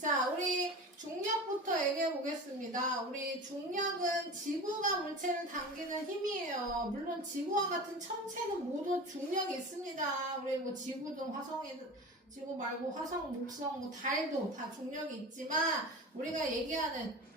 자, 우리 중력부터 얘기해 보겠습니다. 우리 중력은 지구가 물체를 당기는 힘이에요. 물론 지구와 같은 천체는 모두 중력이 있습니다. 우리 뭐 지구든 화성이든 지구 말고 화성, 목성, 뭐 달도 다 중력이 있지만 우리가 얘기하는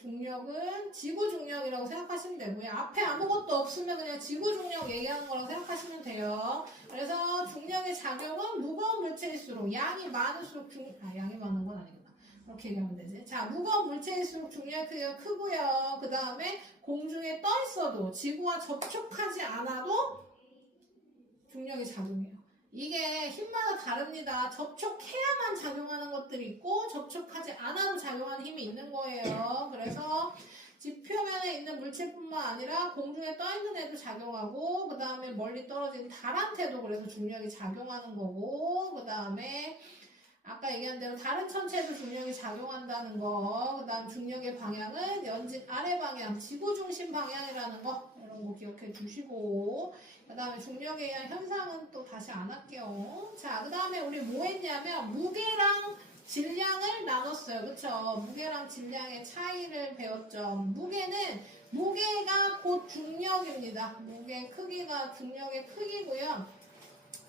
중력은 지구 중력이라고 생각하시면 되고요. 앞에 아무것도 없으면 그냥 지구 중력 얘기하는 거라고 생각하시면 돼요. 그래서 중력의 작용은 무거운 물체일수록 양이 많을수록 양이 많은 건 아니구나. 이렇게 얘기하면 되지. 자, 무거운 물체일수록 중력의 크기가 크고요. 그 다음에 공중에 떠 있어도 지구와 접촉하지 않아도 중력이 작용해요. 이게 힘마다 다릅니다. 접촉해야만 작용하는 것들이 있고 접촉하지 않아도 작용하는 힘이 있는 거예요. 그래서 지표면에 있는 물체뿐만 아니라 공중에 떠 있는 애도 작용하고 그 다음에 멀리 떨어진 달한테도 그래서 중력이 작용하는 거고 그 다음에 아까 얘기한 대로 다른 천체에도 중력이 작용한다는 거, 그 다음 중력의 방향은 연진 아래 방향, 지구 중심 방향이라는 거 이런 거 기억해 주시고 그 다음에 중력에 의한 현상은 또 다시 안 할게요. 자, 그 다음에 우리 뭐 했냐면 무게랑 질량을 나눴어요. 그쵸? 무게랑 질량의 차이를 배웠죠. 무게가 곧 중력입니다. 무게 크기가 중력의 크기고요.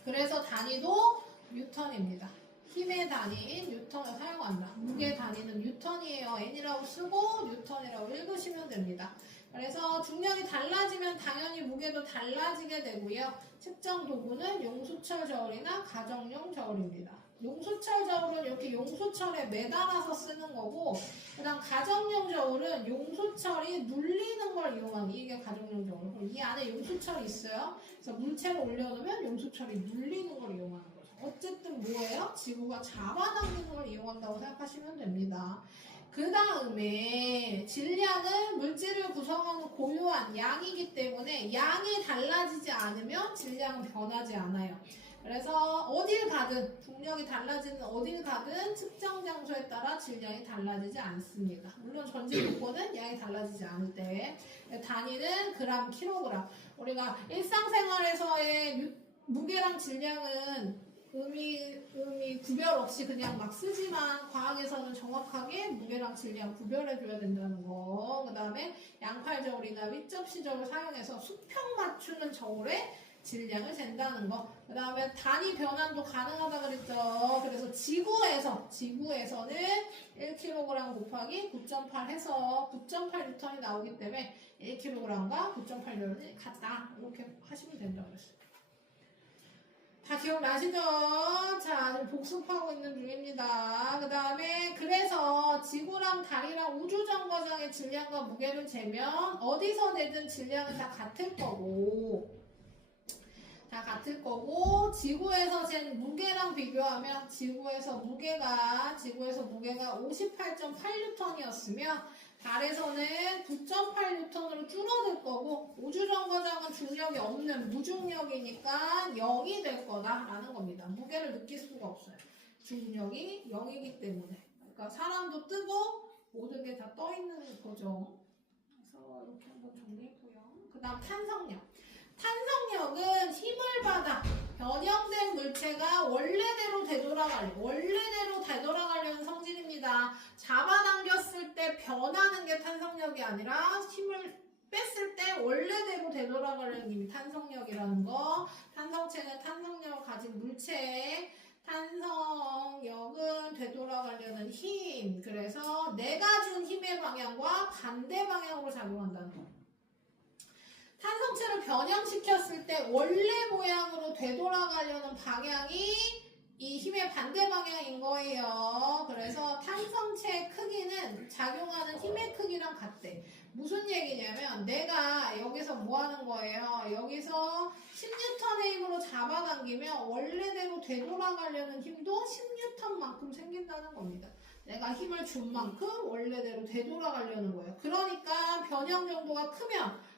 그래서 단위도 뉴턴입니다. 힘의 단위인 뉴턴을 사용한다. 무게 단위는 뉴턴이에요. N이라고 쓰고 뉴턴이라고 읽으시면 됩니다. 그래서 중력이 달라지면 당연히 무게도 달라지게 되고요. 측정 도구는 용수철 저울이나 가정용 저울입니다. 용수철 저울은 이렇게 용수철에 매달아서 쓰는 거고 그 다음 가정용 저울은 용수철이 눌리는 걸 이용하는 이게 가정용 저울. 이 안에 용수철이 있어요. 그래서 물체를 올려놓으면 용수철이 눌리는 걸 이용하는 거예요. 어쨌든 뭐예요? 지구가 잡아당기는 걸 이용한다고 생각하시면 됩니다. 그 다음에 질량은 물질을 구성하는 고유한 양이기 때문에 양이 달라지지 않으면 질량은 변하지 않아요. 그래서 어딜 가든 중력이 달라지는 어딜 가든 측정 장소에 따라 질량이 달라지지 않습니다. 물론 전제 조건은 양이 달라지지 않을 때 단위는 그램, 킬로그램. 우리가 일상생활에서의 무게랑 질량은 의미 구별 없이 그냥 막 쓰지만 과학에서는 정확하게 무게랑 질량 구별해줘야 된다는 거. 그 다음에 양팔 저울이나 윗접시 저울 사용해서 수평 맞추는 저울에 질량을 잰다는 거. 그 다음에 단위 변환도 가능하다 그랬죠. 그래서 지구에서는 1kg 곱하기 9.8 해서 9.8N이 나오기 때문에 1kg과 9.8N이 같다. 이렇게 하시면 된다고 그랬어요. 다 기억나시죠? 자, 지금 복습하고 있는 중입니다. 그 다음에 그래서 지구랑 달이랑 우주정거장의 질량과 무게를 재면 어디서 내든 질량은 다 같을 거고 지구에서 잰 무게랑 비교하면 지구에서 무게가 58.8N이었으면 달에서는 9.8N으로 줄어들 거고 우주정거장은 중력이 없는 무중력이니까 0이 될 거다라는 겁니다. 무게를 느낄 수가 없어요. 중력이 0이기 때문에. 그러니까 사람도 뜨고 모든 게 다 떠 있는 거죠. 그래서 이렇게 한번 정리했고요. 그 다음 탄성력. 탄성력은 힘을 받아 변형된 물체가 원래대로 되돌아가려는 성질입니다. 잡아당겼을 때 변하는 게 탄성력이 아니라 힘을 뺐을 때 원래대로 되돌아가려는 힘이 탄성력이라는 거. 탄성체는 탄성력을 가진 물체. 탄성력은 되돌아가려는 힘. 그래서 내가 준 힘의 방향과 반대 방향으로 작용한다는 거. 탄성체를 변형시켰을 때 원래 모양으로 되돌아가려는 방향이 이 힘의 반대 방향인 거예요. 그래서 탄성체의 크기는 작용하는 힘의 크기랑 같대. 무슨 얘기냐면 내가 여기서 뭐 하는 거예요? 여기서 10N의 힘으로 잡아당기면 원래대로 되돌아가려는 힘도 10N만큼 생긴다는 겁니다. 내가 힘을 준 만큼 원래대로 되돌아가려는 거예요. 그러니까 변형 정도가 크면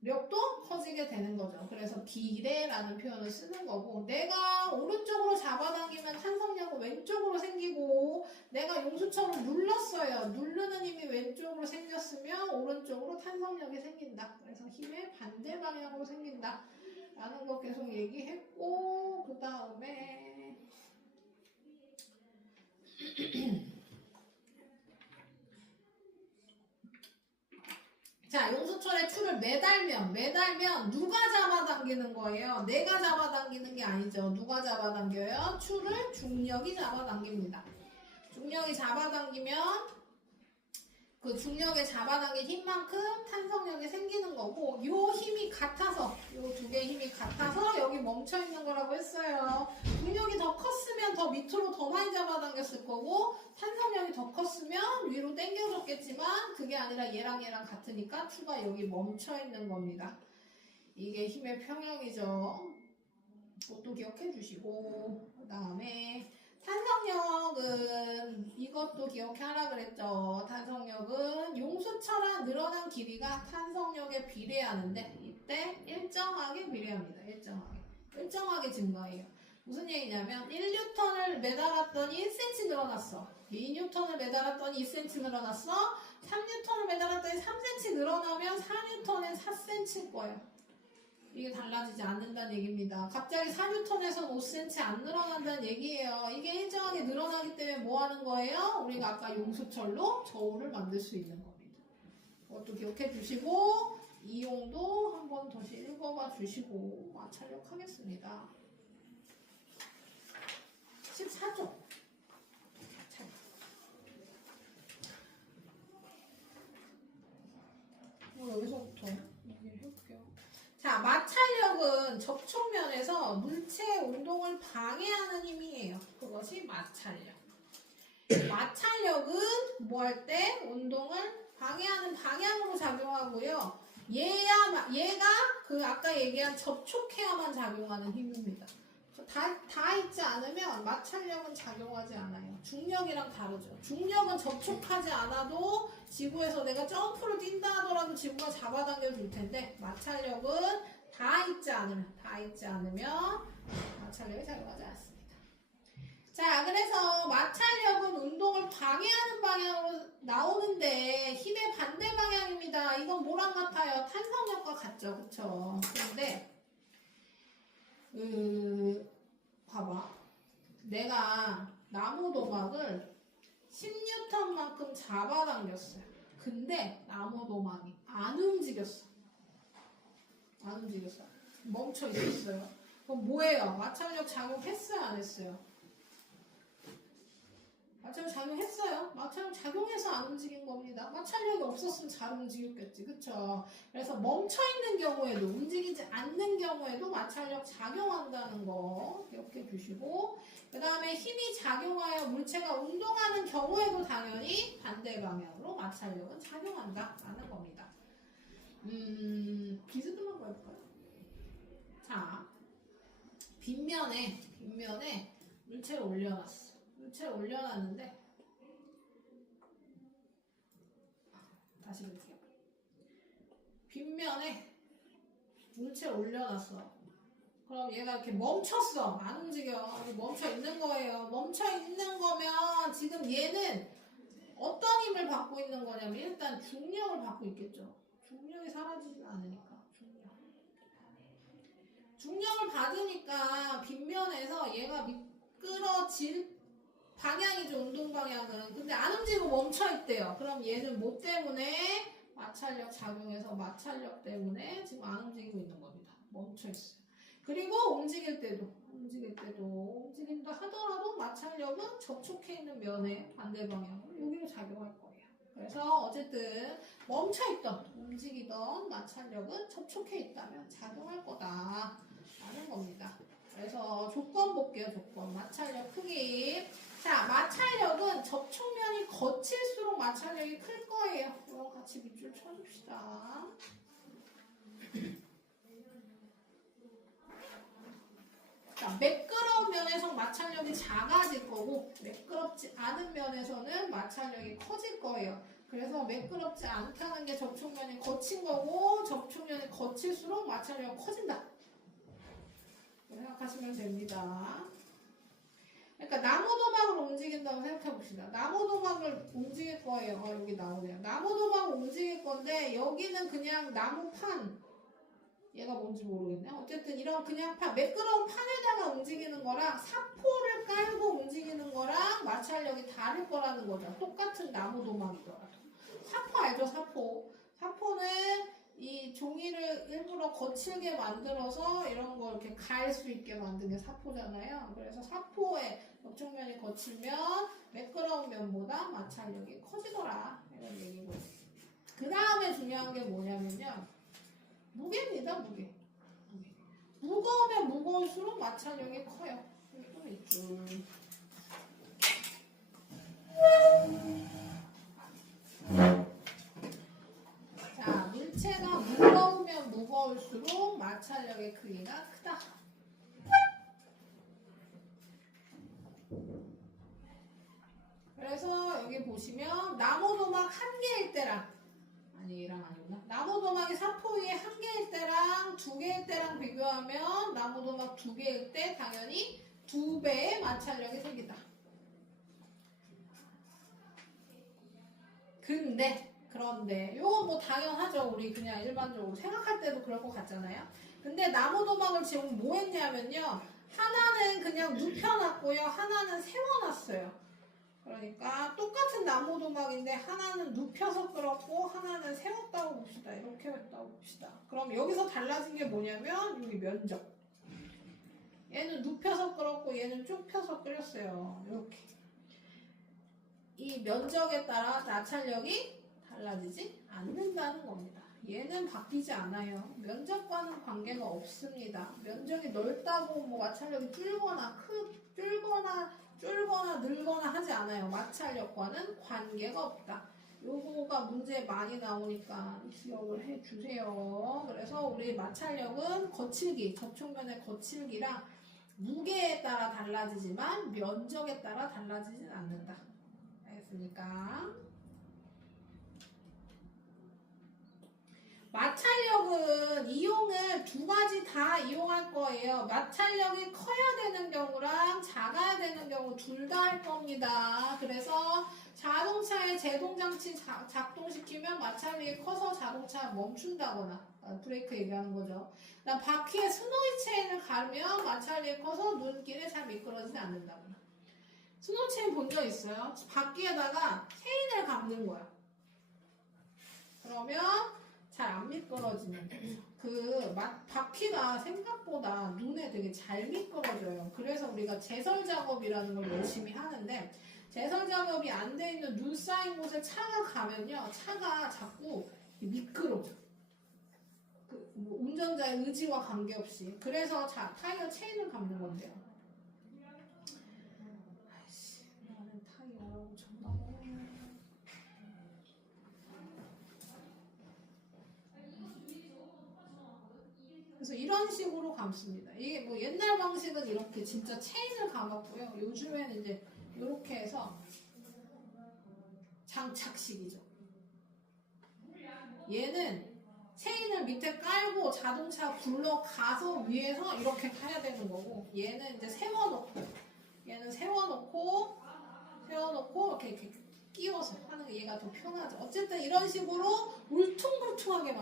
탄성력도 커지게 되는 거죠. 그래서 비례라는 표현을 쓰는 거고 내가 오른쪽으로 잡아당기면 탄성력은 왼쪽으로 생기고 내가 용수철을 눌렀어요. 누르는 힘이 왼쪽으로 생겼으면 오른쪽으로 탄성력이 생긴다. 그래서 힘의 반대 방향으로 생긴다. 라는 거 계속 얘기했고 추를 매달면 누가 잡아당기는 거예요? 내가 잡아당기는 게 아니죠. 누가 잡아당겨요? 추를 중력이 잡아당깁니다. 중력이 잡아당기면 그 중력에 잡아당긴 힘만큼 탄성력이 생기는 거고, 요 힘이 같아서, 요 두 개의 힘이 같아서 여기 멈춰 있는 거라고 했어요. 중력이 더 컸으면 더 밑으로 더 많이 잡아당겼을 거고, 탄성력이 더 컸으면 위로 당겨줬겠지만, 그게 아니라 얘랑 같으니까 추가 여기 멈춰 있는 겁니다. 이게 힘의 평형이죠. 그것도 기억해 주시고, 그 다음에 탄성력은 이것도 기억하라 그랬죠. 탄성력은 용수철한 늘어난 길이가 탄성력에 비례하는데 이때 일정하게 비례합니다. 일정하게 증가해요. 무슨 얘기냐면 1N을 매달았더니 1cm 늘어났어. 2N을 매달았더니 2cm 늘어났어. 3N을 매달았더니 3cm 늘어나면 4N은 4cm일 거예요. 이게 달라지지 않는다는 얘기입니다. 갑자기 4N에서 5cm 안 늘어난다는 얘기예요. 이게 일정하게 늘어나기 때문에 뭐 하는 거예요? 우리가 아까 용수철로 저울을 만들 수 있는 겁니다. 그것도 기억해 주시고, 이용도 한 번 다시 읽어봐 주시고, 마찰력 하겠습니다. 14조. 여기서부터 얘기를 해볼게요. 자, 마찰력은 접촉면에서 물체의 운동을 방해하는 힘이에요. 그것이 마찰력. 마찰력은 뭐 할 때? 운동을 방해하는 방향으로 작용하고요. 얘가 그 아까 얘기한 접촉해야만 작용하는 힘입니다. 다 있지 않으면 마찰력은 작용하지 않아요. 중력이랑 다르죠. 중력은 접촉하지 않아도 지구에서 내가 점프를 뛴다 하더라도 지구가 잡아당겨 줄 텐데, 마찰력은 다 있지 않으면 마찰력이 작용하지 않습니다. 자, 그래서 마찰력은 운동을 방해하는 방향으로 나오는데 힘의 반대 방향입니다. 이건 뭐랑 같아요? 탄성력과 같죠. 그쵸? 그런데 봐봐. 내가 나무 도막을 10N만큼 잡아당겼어요. 근데 나무 도막이 안 움직였어. 멈춰 있었어요. 그럼 뭐예요? 마찰력 작용했어요? 안 했어요? 마찰력 작용했어요. 마찰력 작용해서 안 움직인 겁니다. 마찰력이 없었으면 잘 움직였겠지. 그쵸? 그래서 멈춰있는 경우에도, 움직이지 않는 경우에도 마찰력 작용한다는 거 기억해 주시고, 그 다음에 힘이 작용하여 물체가 운동하는 경우에도 당연히 반대 방향으로 마찰력은 작용한다 라는 겁니다. 비스듬한 거 할까요? 자, 빗면에 물체를 올려놨어. 물체를 올려놨는데, 다시 볼게요. 빗면에 물체를 올려놨어. 그럼 얘가 이렇게 멈췄어. 안 움직여. 멈춰 있는 거예요. 멈춰 있는 거면 지금 얘는 어떤 힘을 받고 있는 거냐면 일단 중력을 받고 있겠죠. 중력이 사라지진 않으니까. 중력을 받으니까 빗면에서 얘가 미끄러질 방향이죠. 운동 방향은. 근데 안 움직이고 멈춰있대요. 그럼 얘는 뭐 때문에? 마찰력 작용해서 마찰력 때문에 지금 안 움직이고 있는 겁니다. 멈춰있어요. 그리고 움직일 때도 움직인다 하더라도 마찰력은 접촉해 있는 면에 반대 방향으로 여기로 작용할 거예요. 그래서 어쨌든 멈춰있던, 움직이던 마찰력은 접촉해 있다면 작용할 거다 라는 겁니다. 그래서 조건 볼게요. 조건. 마찰력 크기. 자, 마찰력은 접촉면이 거칠수록 마찰력이 클 거예요. 그럼 같이 밑줄 쳐줍시다. 자, 매끄러운 면에서 마찰력이 작아질 거고, 매끄럽지 않은 면에서는 마찰력이 커질 거예요. 그래서 매끄럽지 않다는 게 접촉면이 거친 거고, 접촉면이 거칠수록 마찰력이 커진다. 생각하시면 됩니다. 그러니까 나무 도막을 움직인다고 생각해 봅시다. 나무 도막을 움직일 거예요. 여기 나오네요. 나무 도막을 움직일 건데 여기는 그냥 나무판, 얘가 뭔지 모르겠네. 어쨌든 이런 그냥 매끄러운 판에다가 움직이는 거랑 사포를 깔고 움직이는 거랑 마찰력이 다를 거라는 거죠. 똑같은 나무 도막이더라도. 사포 알죠? 사포는 이 종이를 일부러 거칠게 만들어서 이런 거 이렇게 갈 수 있게 만든 게 사포잖아요. 그래서 사포의 접촉면이 거칠면 매끄러운 면보다 마찰력이 커지더라. 이런 얘기고. 그 다음에 중요한 게 뭐냐면요. 무게입니다, 무게. 무거우면 무거울수록 마찰력이 커요. 여기 또 있죠. 자, 물체가 무거우면 무거울수록 마찰력의 크기가 크다. 그래서 여기 보시면 나무도막 한 개일 때랑 아니구나. 나무도막이 사포 위에 한 개일 때랑 두 개일 때랑 비교하면 나무도막 두 개일 때 당연히 2배의 마찰력이 생긴다. 그런데 요건 뭐 당연하죠. 우리 그냥 일반적으로 생각할 때도 그럴 것 같잖아요. 근데 나무도막을 지금 뭐 했냐면요. 하나는 그냥 눕혀놨고요. 하나는 세워놨어요. 그러니까 똑같은 나무도막인데 하나는 눕혀서 끌었고 하나는 세웠다고 봅시다. 이렇게 했다고 봅시다. 그럼 여기서 달라진 게 뭐냐면 여기 면적. 얘는 눕혀서 끌었고 얘는 쭉 펴서 끌었어요. 이렇게. 이 면적에 따라 마찰력이 달라지지 않는다는 겁니다. 얘는 바뀌지 않아요. 면적과는 관계가 없습니다. 면적이 넓다고 뭐 마찰력이 줄거나 늘거나 하지 않아요. 마찰력과는 관계가 없다. 요거가 문제에 많이 나오니까 기억을 해주세요. 그래서 우리 마찰력은 거칠기, 접촉면의 거칠기랑 무게에 따라 달라지지만 면적에 따라 달라지진 않는다. 알겠습니까? 마찰력은 이용을 두 가지 다 이용할 거예요. 마찰력이 커야 되는 경우랑 작아야 되는 경우 둘 다 할 겁니다. 그래서 자동차의 제동장치 작동시키면 마찰력이 커서 자동차가 멈춘다거나 브레이크 얘기하는 거죠. 그다음 바퀴에 스노이 체인을 갈면 마찰력이 커서 눈길에 잘 미끄러지지 않는다거나. 스노이 체인 본 적 있어요? 바퀴에다가 체인을 감는 거야. 그러면 잘 안 미끄러지는 바퀴가 생각보다 눈에 되게 잘 미끄러져요. 그래서 우리가 제설 작업이라는 걸 열심히 하는데 제설 작업이 안 돼 있는 눈 쌓인 곳에 차가 가면요, 차가 자꾸 미끄러져. 뭐 운전자의 의지와 관계없이. 그래서 타이어 체인을 감는 건데요. 아이씨, 나는 타이어라고 쳤나. 그래서 이런 식으로 감습니다. 이게 뭐 옛날 방식은 이렇게 진짜 체인을 감았고요. 요즘에는 이제 이렇게 해서 장착식이죠. 얘는 체인을 밑에 깔고 자동차 굴러가서 위에서 이렇게 타야 되는 거고, 얘는 이제 세워놓고 이렇게 끼워서 하는 게 얘가 더 편하죠. 어쨌든 이런 식으로 울퉁불퉁하게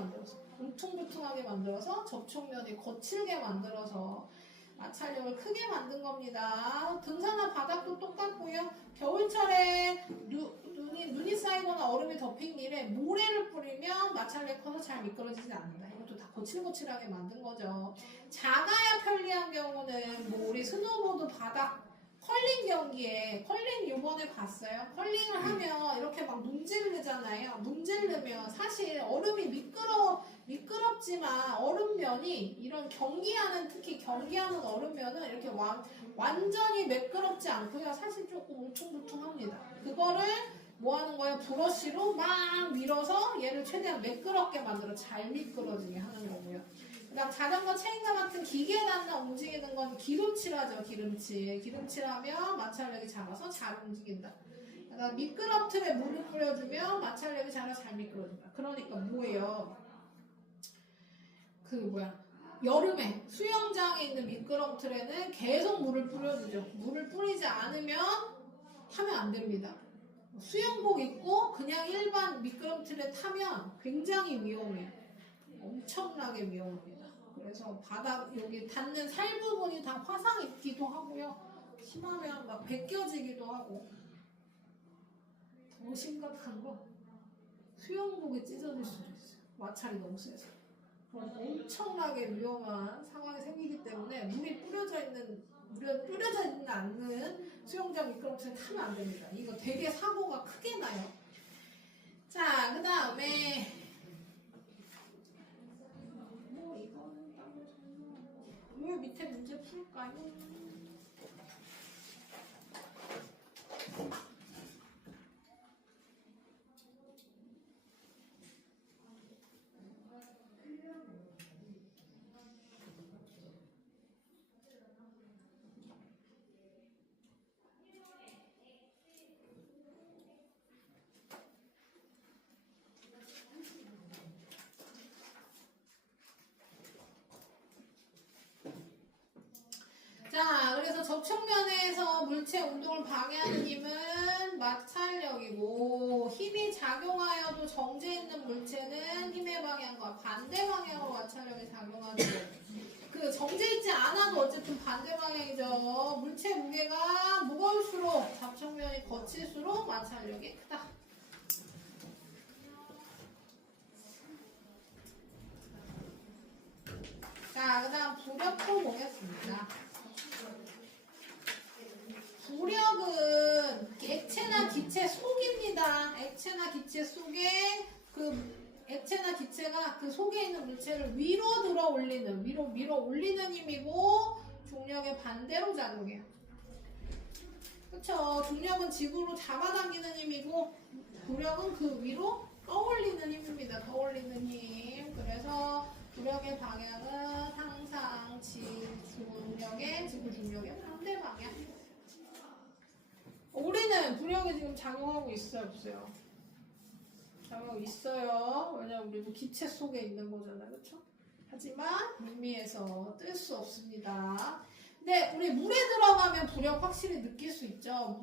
만들어서 접촉면이 거칠게 만들어서 마찰력을 크게 만든 겁니다. 등산화 바닥도 똑같고요. 겨울철에 눈이 쌓이거나 얼음이 덮인 길에 모래를 뿌리면 마찰력이 커서 잘 미끄러지지 않는다. 이것도 다 거칠거칠하게 만든 거죠. 작아야 편리한 경우는 뭐 우리 스노보드 바닥 컬링 경기에 컬링 요번에 봤어요. 컬링을 하면 이렇게 막 문질르잖아요. 문질르면 사실 얼음이 미끄럽지만 얼음면이 이런 특히 경기하는 얼음면은 이렇게 완전히 매끄럽지 않고요. 사실 조금 울퉁불퉁합니다. 그거를 뭐 하는 거예요? 브러쉬로 막 밀어서 얘를 최대한 매끄럽게 만들어 잘 미끄러지게 하는 거고요. 그다음 자전거 체인과 같은 기계에 닿는 움직이는 건 기름칠하죠. 기름칠하면 마찰력이 작아서 잘 움직인다. 그다음 미끄럼 틀에 물을 뿌려주면 마찰력이 작아서 잘 미끄러진다. 그러니까 뭐예요? 여름에 수영장에 있는 미끄럼 틀에는 계속 물을 뿌려주죠. 물을 뿌리지 않으면 타면 안 됩니다. 수영복 입고 그냥 일반 미끄럼 틀에 타면 굉장히 위험해요. 엄청나게 위험합니다. 그래서 바닥 여기 닿는 살 부분이 다 화상 입기도 하고요. 심하면 막 벗겨지기도 하고. 더 심각한 거 수영복이 찢어질 수도 있어요. 마찰이 너무 세서. 그럼 엄청나게 위험한 상황이 생기기 때문에 물이 뿌려져 있는 않는 수영장 미끄럼틀 타면 안 됩니다. 이거 되게 사고가 크게 나요. 자, 그 다음에 뭐 이거는 따로 왜 밑에 문제 풀까요? 자, 그래서 접촉면에서 물체 운동을 방해하는 힘은 마찰력이고, 힘이 작용하여도 정제 있는 물체는 힘의 방향과 반대 방향으로 마찰력이 작용하죠. 그 정제 있지 않아도 어쨌든 반대 방향이죠. 물체 무게가 무거울수록 접촉면이 거칠수록 마찰력이 크다. 자, 그 다음 부력도 보겠습니다. 부력은 액체나 기체 속입니다. 액체나 기체 속에 액체나 기체가 그 속에 있는 물체를 위로 들어 올리는, 위로 밀어 올리는 힘이고, 중력의 반대로 작용해요. 그쵸? 중력은 지구로 잡아당기는 힘이고, 부력은 그 위로 떠올리는 힘입니다. 떠올리는 힘. 그래서 부력의 방향은 항상 지구 중력의 반대 방향. 우리는 부력이 지금 작용하고 있어요, 없어요? 작용하고 있어요. 왜냐면 우리도 기체 속에 있는 거잖아요, 그렇죠? 하지만 미미해서 뜰 수 없습니다. 근데 우리 물에 들어가면 부력 확실히 느낄 수 있죠.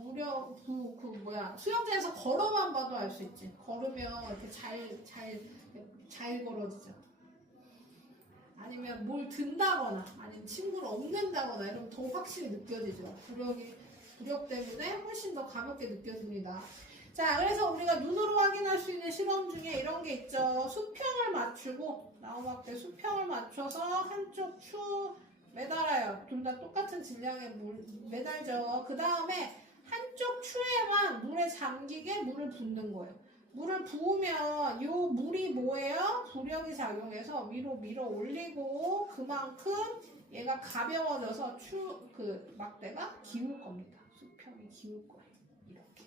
수영장에서 걸어만 봐도 알 수 있지. 걸으면 이렇게 잘 걸어지죠. 아니면 뭘 든다거나, 아니면 친구를 엎는다거나 이러면 더 확실히 느껴지죠. 부력 때문에 훨씬 더 가볍게 느껴집니다. 자, 그래서 우리가 눈으로 확인할 수 있는 실험 중에 이런 게 있죠. 수평을 맞추고, 나무밖에 수평을 맞춰서 한쪽 추 매달아요. 둘 다 똑같은 질량의 물 매달죠. 그 다음에 한쪽 추에만 물에 잠기게 물을 붓는 거예요. 물을 부으면 요 물이 뭐예요? 부력이 작용해서 위로 밀어 올리고, 그만큼 얘가 가벼워져서 막대가 기울 겁니다. 수평이 기울 거예요. 이렇게.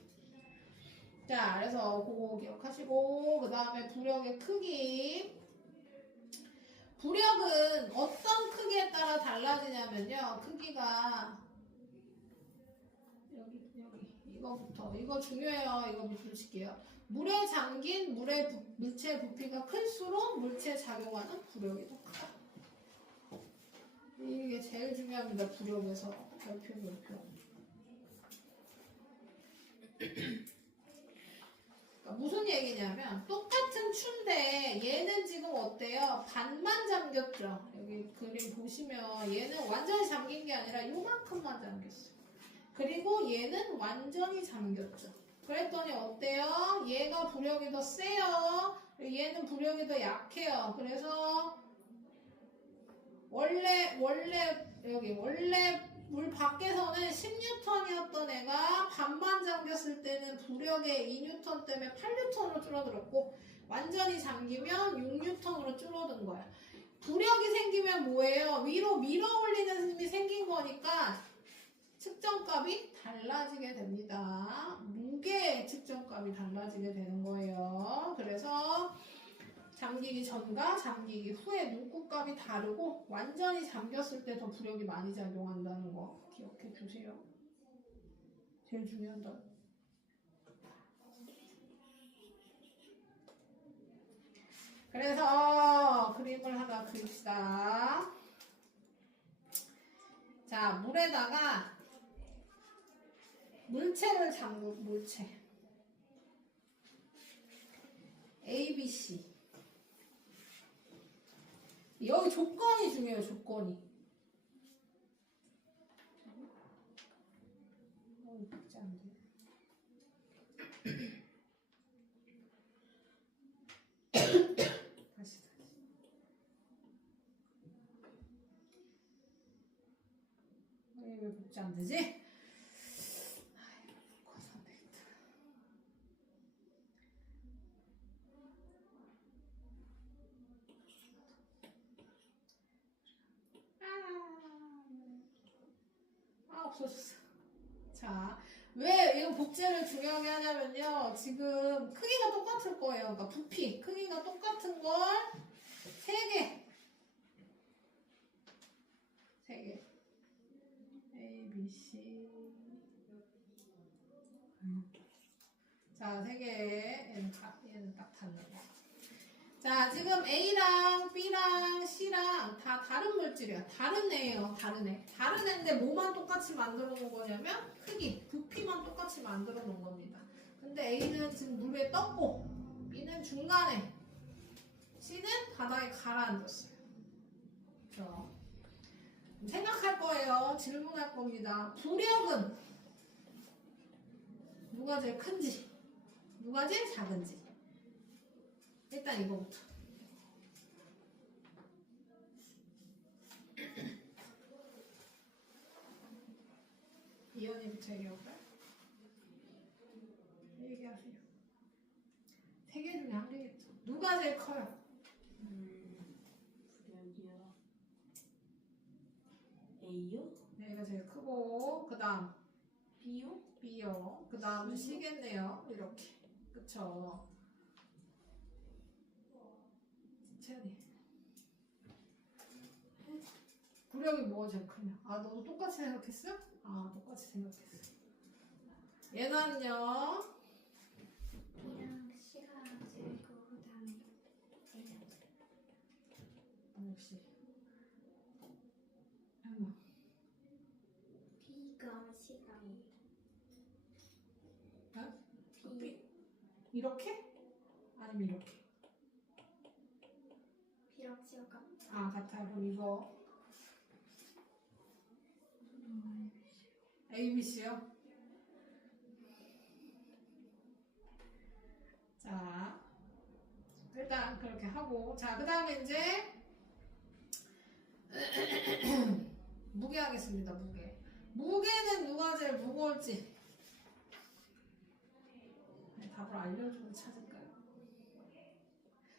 자, 그래서 그거 기억하시고, 그 다음에 부력의 크기. 부력은 어떤 크기에 따라 달라지냐면요. 크기가 여기 이거 중요해요. 이거 붙일게요. 물에 잠긴 물체 부피가 클수록 물체에 작용하는 부력이 더 크다. 이게 제일 중요합니다. 부력에서 별표. 그러니까 무슨 얘기냐면 똑같은 추인데 얘는 지금 어때요? 반만 잠겼죠. 여기 그림 보시면 얘는 완전히 잠긴 게 아니라 요만큼만 잠겼어요. 그리고 얘는 완전히 잠겼죠. 그랬더니 어때요? 얘가 부력이 더 세요. 얘는 부력이 더 약해요. 그래서 원래 물 밖에서는 10N이었던 애가 반만 잠겼을 때는 부력의 2N 때문에 8N으로 줄어들었고, 완전히 잠기면 6N으로 줄어든 거야. 부력이 생기면 뭐예요? 위로 밀어 올리는 힘이 생긴 거니까 측정값이 달라지게 됩니다. 무게의 측정값이 달라지게 되는 거예요. 그래서 잠기기 전과 잠기기 후에 눈꽃값이 다르고, 완전히 잠겼을 때 더 부력이 많이 작용한다는 거 기억해 주세요. 제일 중요하다. 그래서 그림을 하나 그립시다. 자, 물에다가 물체를 물체 A, B, C. 여기 조건이 중요해요. 조건이. 다시. 왜 복제 안 되지? 없어졌어. 자, 왜 이거 복제를 중요하게 하냐면요. 지금 크기가 똑같을 거예요. 그러니까 부피 크기가 똑같은 걸 3개. 3개. A, B, C. 자, 3개. 얘는 딱 닿는 거. 자, 지금 A랑 B랑 C랑 다 다른 물질이야. 다른 애예요. 다른 애. 다른 애인데 뭐만 똑같이 만들어 놓은 거냐면 크기, 부피만 똑같이 만들어 놓은 겁니다. 근데 A는 지금 물 위에 떴고 B는 중간에, C는 바닥에 가라앉았어요. 그렇죠? 생각할 거예요. 질문할 겁니다. 부력은 누가 제일 큰지, 누가 제일 작은지. 일단 이거부터. 이현이부터 얘기해볼까요? 얘기하세요. 3개 중에 한 개겠죠. 누가 제일 커요? 부력이요. A요? A가 제일 크고, 그 다음 B요? B요. 그 다음은 C겠네요. 이렇게. 그쵸? 채연이. 부력이 뭐가 제일 크냐? 아, 너도 똑같이 생각했어? 아, 똑같이 생각했어. 얘는요? B랑 C가 제일 크고 그 다음에 A랑 역시. B가 C가 어? B 이렇게? 아니면 이렇게? B랑 C가 같아. 아, 같아. 그럼 이거 A, B, C요? 자, 일단 그렇게 하고, 자, 그 다음에 이제 무게 하겠습니다. 무게. 무게는 누가 제일 무거울지 답을 알려주고 찾을까요?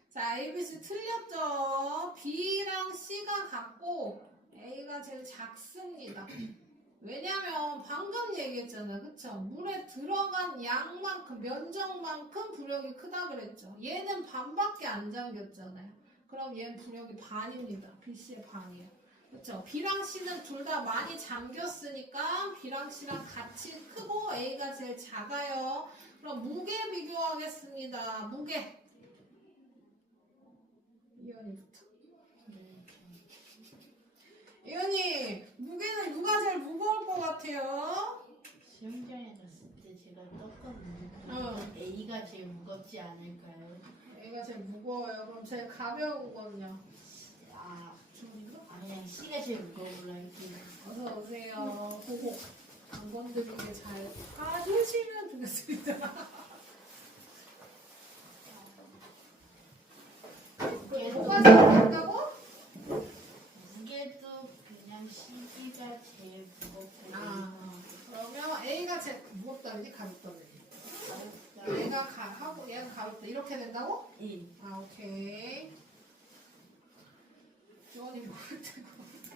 자, A, B, C 틀렸죠? B랑 C가 같고 A가 제일 작습니다. 왜냐면 방금 얘기했잖아요. 그쵸? 물에 들어간 양만큼, 면적만큼 부력이 크다 그랬죠. 얘는 반밖에 안 잠겼잖아요. 그럼 얘는 부력이 반입니다. BC의 반이에요. 그쵸? B랑 C는 둘 다 많이 잠겼으니까 B랑 C랑 같이 크고 A가 제일 작아요. 그럼 무게 비교하겠습니다. 무게. 이현이부터. 이현이, 무게는 누가 제일 무거울 것 같아요? 수영장에 갔을 때 제가 떴거든요. A가 제일 무겁지 않을까요? A가 제일 무거워요. 그럼 제일 가벼운 거는요? 아, 그냥 C가 제일 무거울라 했더니 어서 오세요. 보고 안 건드리게 잘 까주시면 좋겠습니다. 뭐가 제일 무겁다고? 무게도 그냥 C가 제일 무겁고 그러면 A가 제일 무겁다는지 가볍다는지? 얘가 하고 얘가 가볍다 이렇게 된다고? 1. 아, 오케이. 주원이 모를 테고.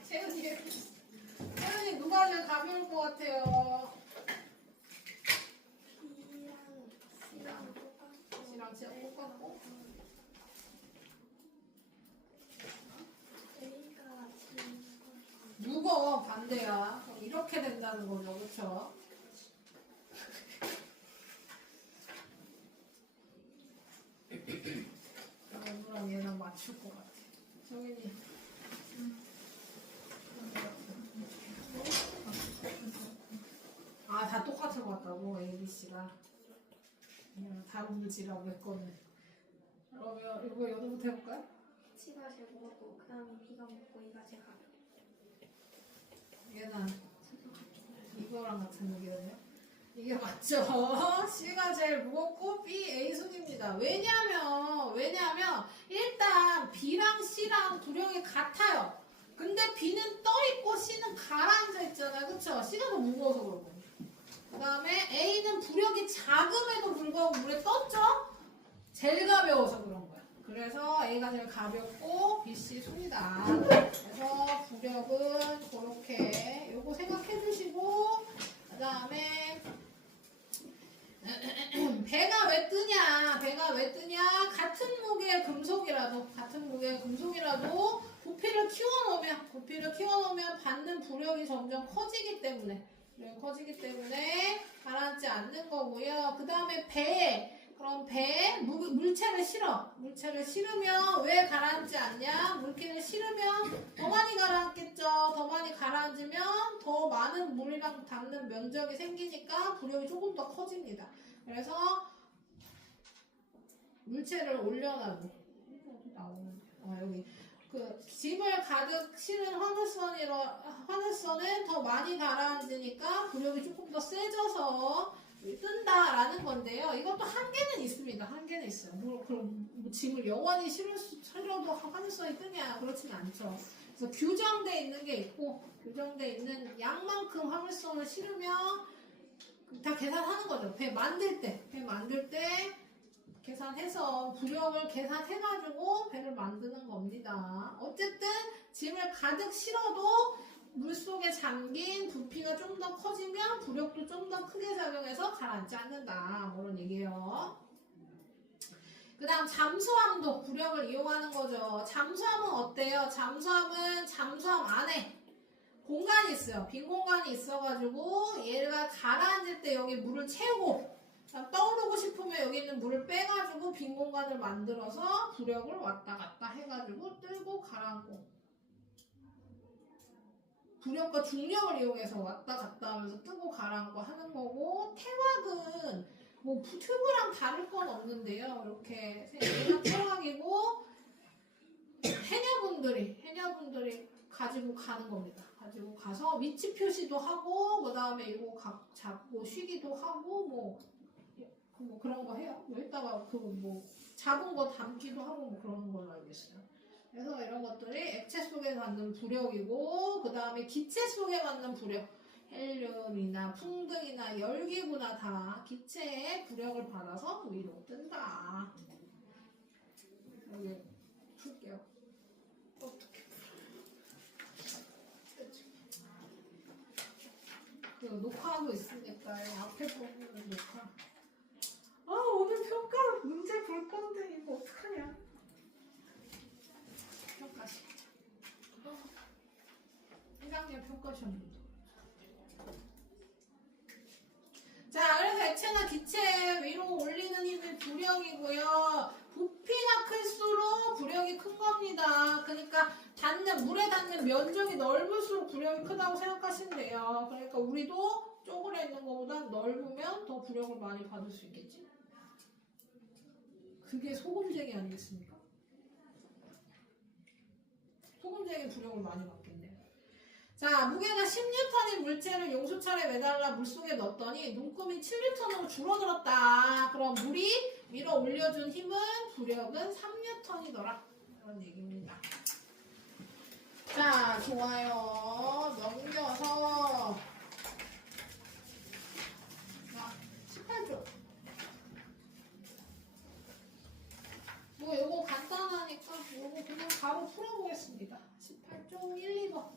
채연이 누가 제일 가벼울 것 같아요? B랑 C랑 똑같고 C랑 C랑 똑같고. A가 제일 무거워 반대야. 그럼 이렇게 된다는 거죠, 그렇죠? 얘랑 얘랑 맞출 것 같아. 정인이. 아, 다 똑같을 것 같다고 A, B, C가. 그냥 다른 물질이라고 했거든. 그러면 이거 여기부터 해볼까요? C가 제일 무겁고 그 다음에 B가 무겁고 A가 제일 가벼워. 얘는 이거랑 같은 얘기거든요. 이게 맞죠? C가 제일 무겁고 B, A 순입니다. 왜냐면 일단 B랑 C랑 부력이 같아요. 근데 B는 떠있고 C는 가라앉아있잖아요. 했잖아요. 그쵸? C가 더 무거워서 그러고. 그 다음에 A는 부력이 작음에도 불구하고 물에 떴죠? 제일 가벼워서 그런 거야. 그래서 A가 제일 가볍고 B, C 순이다. 그래서 부력은 그렇게 요거 생각해 주시고 그 다음에 배가 왜 뜨냐? 배가 왜 뜨냐? 같은 무게의 금속이라도 부피를 키워놓으면 받는 부력이 점점 커지기 때문에 가라앉지 않는 거고요. 그 다음에 그럼 배에 물체를 실으면 왜 가라앉지 않냐? 물기를 실으면 더 많이 가라앉겠죠. 더 많이 가라앉으면 더 많은 물이랑 닿는 면적이 생기니까 부력이 조금 더 커집니다. 그래서 물체를 올려놔도 어디 나오는데? 여기 그 짐을 가득 실은 화물선은 더 많이 가라앉으니까 부력이 조금 더 세져서 뜬다라는 건데요. 이것도 한계는 있습니다. 한계는 있어요. 그럼 짐을 영원히 실어도 화물선이 뜨냐? 그렇지는 않죠. 그래서 규정돼 있는 게 있고 규정돼 있는 양만큼 화물선을 실으면 다 계산하는 거죠. 배 만들 때 계산해서 부력을 계산해가지고 배를 만드는 겁니다. 어쨌든 짐을 가득 실어도 물속에 잠긴 부피가 좀 더 커지면 부력도 좀 더 크게 작용해서 가라앉지 않는다. 그런 얘기예요. 그 다음 잠수함도 부력을 이용하는 거죠. 잠수함은 어때요? 잠수함 안에 공간이 있어요. 빈 공간이 있어가지고 얘가 가라앉을 때 여기 물을 채우고 떠오르고 싶으면 여기 있는 물을 빼가지고 빈 공간을 만들어서 부력을 왔다 갔다 해가지고 뜨고 가라앉고 부력과 중력을 이용해서 왔다 갔다 하면서 뜨고 가라앉고 하는 거고 태왁은 뭐 튜브랑 다를 건 없는데요. 이렇게 얘가 태왁이고 해녀분들이 가지고 가는 겁니다. 가지고 가서 위치 표시도 하고 그 다음에 이거 잡고 쉬기도 하고 뭐 그런 거 해요. 뭐 이따가 잡은 거 담기도 하고 뭐 그러는 걸로 알고 있어요. 그래서 이런 것들이 액체 속에 받는 부력이고 그 다음에 기체 속에 받는 부력 헬륨이나 풍등이나 열기구나 다 기체의 부력을 받아서 위로 뜬다. 여기 풀게요. 어떻게 녹화하고 있으니까 앞에 부분은 녹화. 오늘 평가 문제 볼 건데 이거 어떡하냐? 평가시. 1학년 평가 시험입니다. 자, 그래서 액체나 기체 위로 올리는 힘은 부력이고요. 부피가 클수록 부력이 큰 겁니다. 그러니까 물에 닿는 면적이 넓을수록 부력이 크다고 생각하시면 돼요. 그러니까 우리도 쪼그려 있는 것보다 넓으면 더 부력을 많이 받을 수 있겠지. 그게 소금쟁이 아니겠습니까? 소금쟁이 부력을 많이 받겠네요. 자, 무게가 10N인 물체를 용수철에 매달라 물속에 넣었더니 눈금이 7N으로 줄어들었다. 그럼 물이 밀어 올려준 힘은 부력은 3N이더라. 이런 얘기입니다. 자, 좋아요. 넘겨서 18조. 요거 간단하니까 요거 그냥 바로 풀어보겠습니다. 18조 1, 2번.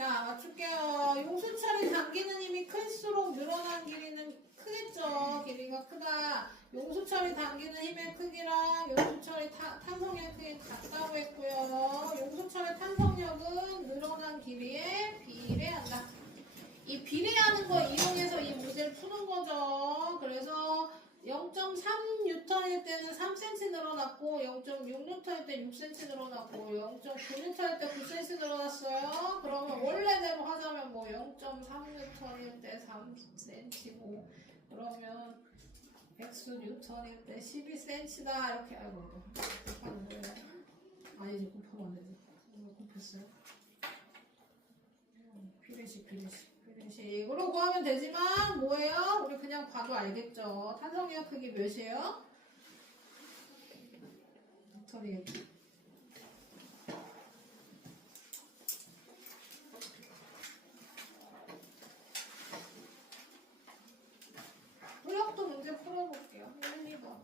자, 맞출게요. 용수철이 당기는 힘이 클수록 늘어난 길이는 크겠죠. 길이가 크다. 용수철이 당기는 힘의 크기랑 용수철이 탄성력의 크기 같다고 했고요. 용수철의 탄성력은 늘어난 길이에 비례한다. 이 비례하는 거 이용해서 이 문제를 푸는 거죠. 그래서 0.3N일 때는 3cm 늘어났고 0.6N일 때 6cm 늘어났고 0.9N일 때 9cm 늘어났어요. 그러면 원래대로 하자면 뭐 0.3N일 때 3cm고 그러면 x N일 때 12cm다 이렇게 알고 곱하는 거예요. 아니지 곱하면 안 되지. 이거 곱했어요. 비례식으로 구하면 되지만 뭐예요? 우리 그냥 봐도 알겠죠. 탄성력 크기 몇이에요? 턴이겠죠. 도력도 문제 풀어볼게요. 1, 2번.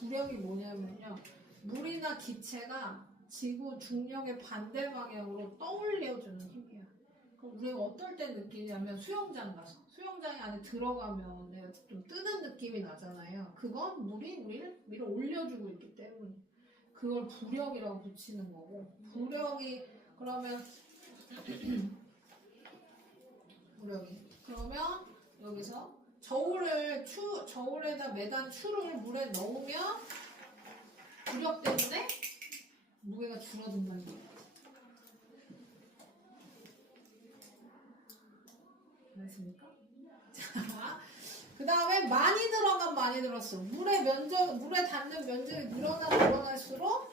부력이 뭐냐면요. 물이나 기체가 지구 중력의 반대 방향으로 떠올려주는 힘이야. 그럼 우리가 어떨 때 느끼냐면 수영장 가서 수영장 안에 들어가면 내가 좀 뜨는 느낌이 나잖아요. 그건 물이 우리를 위로 올려주고 있기 때문에 그걸 부력이라고 붙이는 거고 부력이 그러면 부력이 그러면 여기서 저울에다 매단 추를 물에 넣으면 부력 때문에 무게가 줄어든다는 거예요. 알겠습니까? 자, 그 다음에 많이 들어간 많이 들었어. 물에 닿는 면적이 늘어날수록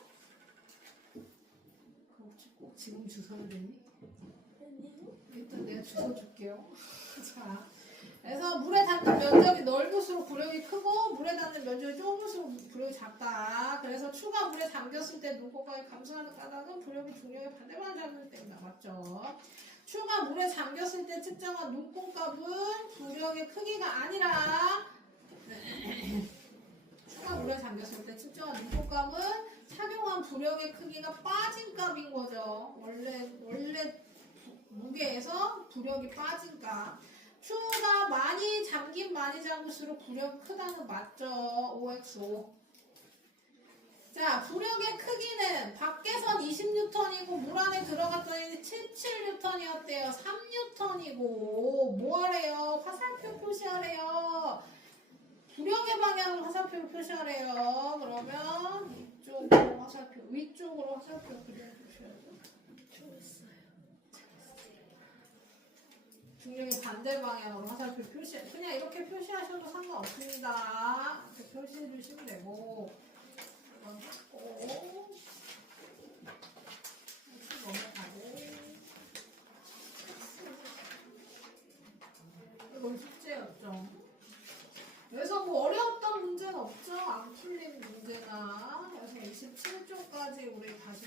꼭 지금 주소를 되니? 일단 내가 주소 줄게요. 자. 그래서 물에 닿는 면적이 넓을수록 부력이 크고 물에 닿는 면적이 좁을수록 부력이 작다. 그래서 추가 물에 잠겼을 때 눈곱각이 감소하는 까닭은 부력이 중력의 반대방을 잡는 때문에 맞죠. 추가 물에 잠겼을 때 측정한 눈곱값은 부력의 크기가 아니라 추가 물에 잠겼을 때 측정한 눈곱값은 착용한 부력의 크기가 빠진 값인 거죠. 원래 무게에서 부력이 빠진 값. 추가 많이 잠글수록 부력이 크다는 맞죠? OXO. 자, 부력의 크기는 밖에선 20N이고 물 안에 들어갔더니 17N이었대요. 3N이고 뭐 하래요? 화살표 표시하래요. 부력의 방향으로 화살표를 표시하래요. 그러면 이쪽으로 화살표, 위쪽으로 화살표 그대로 표시해야죠. 중력의 반대 방향으로 화살표 표시, 그냥 이렇게 표시하셔도 상관없습니다. 이렇게 표시해 주시면 되고, 넘어가고, 이건 숙제였죠. 그래서 뭐 어려웠던 문제는 없죠. 안 풀린 문제나. 그래서 27쪽까지 우리 다시,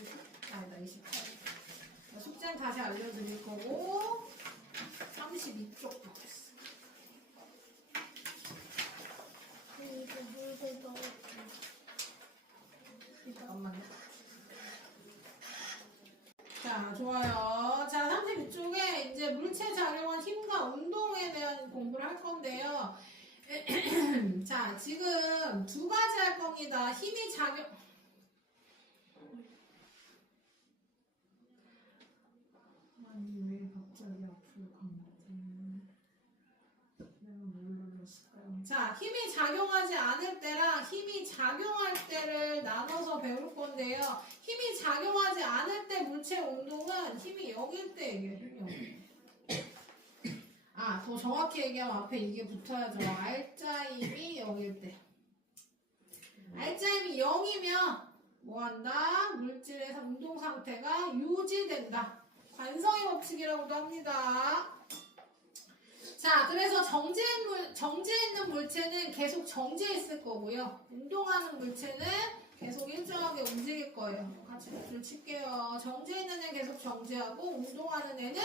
아니다, 28쪽. 숙제는 다시 알려드릴 거고, 32쪽부터 했어. 이거 물도 넣어. 잠깐만요. 자, 좋아요. 자, 32쪽에 이제 물체 작용한 힘과 운동에 대한 공부를 할 건데요. 자, 지금 두 가지 할 겁니다. 힘이 작용, 아니, 왜 갑자기 앞으로 간 거지? 내가 뭘 눌렀을까요? 자, 힘이 작용하지 않을 때랑 힘이 작용할 때를 나눠서 배울 건데요. 힘이 작용하지 않을 때 물체 운동은 힘이 0일 때 얘기해요. 힘이 0. 아, 더 정확히 얘기하면 앞에 이게 붙어야죠. 알짜힘이 0일 때. 알짜힘이 0이면 뭐한다? 물질의 운동 상태가 유지된다. 관성의 법칙이라고도 합니다. 자, 그래서 정지해 있는 물체는 계속 정지해 있을 거고요. 운동하는 물체는 계속 일정하게 움직일 거예요. 같이 줄 칠게요. 정지해 있는 애는 계속 정지하고 운동하는 애는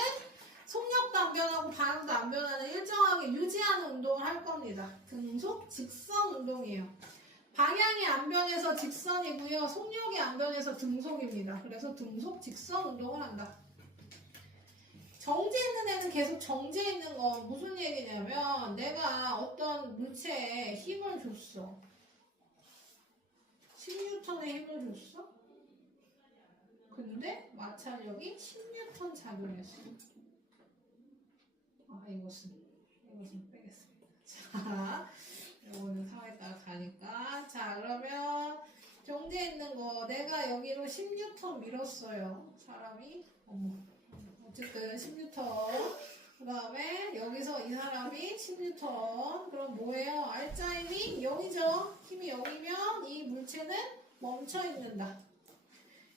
속력도 안 변하고 방향도 안 변하는 일정하게 유지하는 운동을 할 겁니다. 등속 직선 운동이에요. 방향이 안 변해서 직선이고요. 속력이 안 변해서 등속입니다. 그래서 등속 직선 운동을 한다. 정지 있는 애는 계속 정지해 있는 거 무슨 얘기냐면 내가 어떤 물체에 힘을 줬어. 10N의 힘을 줬어? 근데 마찰력이 10N 작용했어. 이것은 빼겠습니다. 자, 이거는 상황에 따라 가니까. 자, 그러면 정지해 있는 거 내가 여기로 10N 밀었어요. 사람이. 어쨌든 10N. 그 다음에 여기서 이 사람이 10N. 그럼 뭐예요? R자임이 0이죠. 힘이 0이면 이 물체는 멈춰 있는다.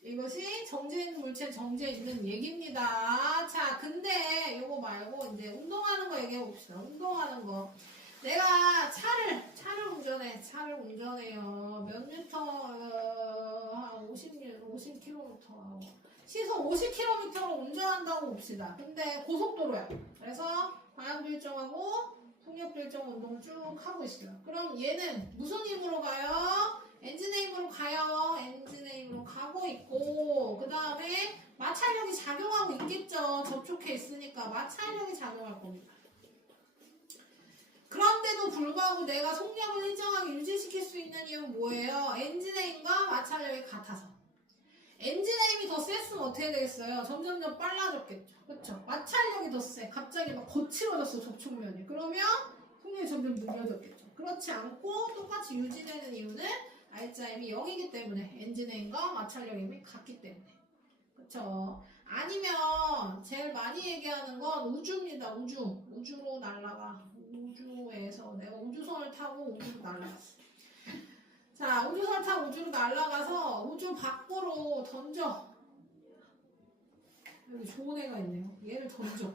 이것이 정지해 있는 물체 정지해 있는 얘기입니다. 자, 근데 이거 말고 이제 운동하는 거 얘기해 봅시다. 운동하는 거. 내가 차를 운전해요. 몇 미터, 한 50km 하고. 시속 50km로 운전한다고 봅시다. 근데 고속도로야. 그래서 방향도 일정하고 속력도 일정 운동을 쭉 하고 있어요. 그럼 얘는 무슨 힘으로 가요? 엔진의 힘으로 가요. 엔진의 힘으로 가고 있고, 그 다음에 마찰력이 작용하고 있겠죠. 접촉해 있으니까 마찰력이 작용할 겁니다. 그런데도 불구하고 내가 속력을 일정하게 유지시킬 수 있는 이유는 뭐예요? 엔진의 힘과 마찰력이 같아서. 엔진의 힘이 더 셌으면 어떻게 되겠어요? 점점점 빨라졌겠죠. 그렇죠? 마찰력이 더 세. 갑자기 막 거칠어졌어, 접촉면이. 그러면 속력이 점점 느려졌겠죠. 그렇지 않고 똑같이 유지되는 이유는 R자임이 0이기 때문에 엔진의 힘과 마찰력의 힘이 같기 때문에. 그렇죠? 아니면 제일 많이 얘기하는 건 우주입니다. 우주로 날아가. 우주에서 내가 우주선을 타고 우주로 날아갔어. 자, 우주선 타고 우주로 날아가서 우주 밖으로 던져. 여기 좋은 애가 있네요. 얘를 던져.